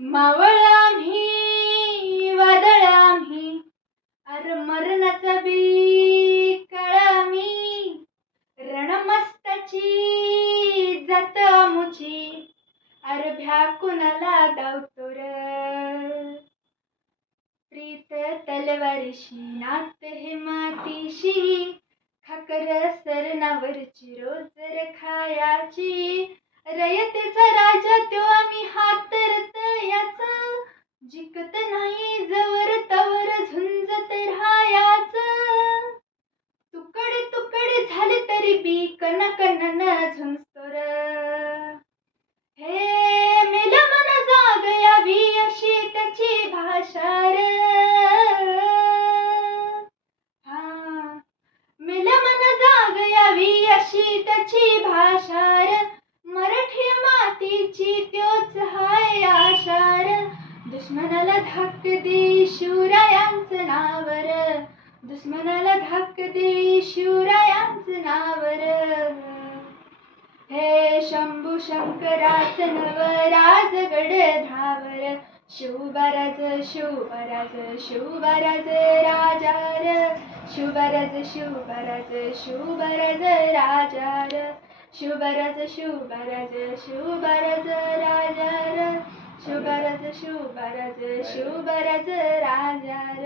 मावळ आम्ही वादळ आम्ही अर मरणाचा बी काळ आम्ही रणमस्ताची जात आमुची अर भ्या कुणाला धावतो र प्रीत तलवारीशी नात हे मातीशी खाकर सरणावरची रोजर खायाची रयतेचा राजा तो आम्ही हातरत याचा जिकत नाही जवर तवर झुंजत राहायाच तुकडे तुकडे झाले तरी बी कण कण झुंजतो र हे मेल मन जाग यावी अशी त्याची भाषा र मेल मन जाग यावी अशी त्याची भाषा र मराठी मातीची त्योच हाय आशार दुश्मनाला धाक दे शिवरायांचं नावर दुश्मनाला धाक दे शिवरायांचं नावर हे शंभू शंकराच नवराजगड धावर शिवबराज शिवबराज शिवबराज राजार शिवबराज शिवबराज शिवबराज राजार शिवबराज शिवबराज शिवबराज राजार शिवबराज शिवबराज शिवबराज राजार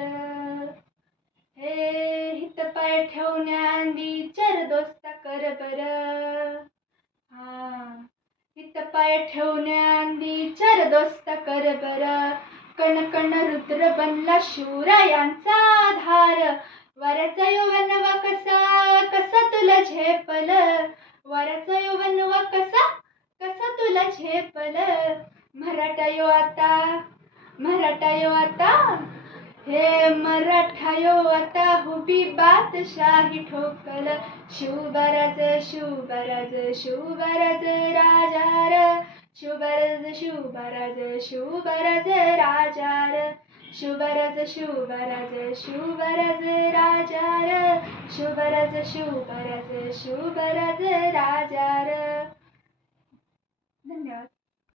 हे हित पाय ठेवण्याआधी चर दोस्ता कर बर हित पाय ठेवण्याआधी चर दोस्ता कर बर कण कण रुद्र बनला शिवरायांचा आधार वाऱ्याचा यौवनवा कसा कसा तुला झेपल वाऱ्याचा यौवनवा कसा कसा तुला झेपल मराठा यो आता हे मराठा यो आता हुबी बादशाही ठोकल शिवबराज शिवबराज शिवबराज राजार शिवबराज शिवबराज शिवबराज राजार शिवबराज शिवबराज शिवबराज राजार शिवबराज शिवबराज शिवबराज राजार. धन्यवाद.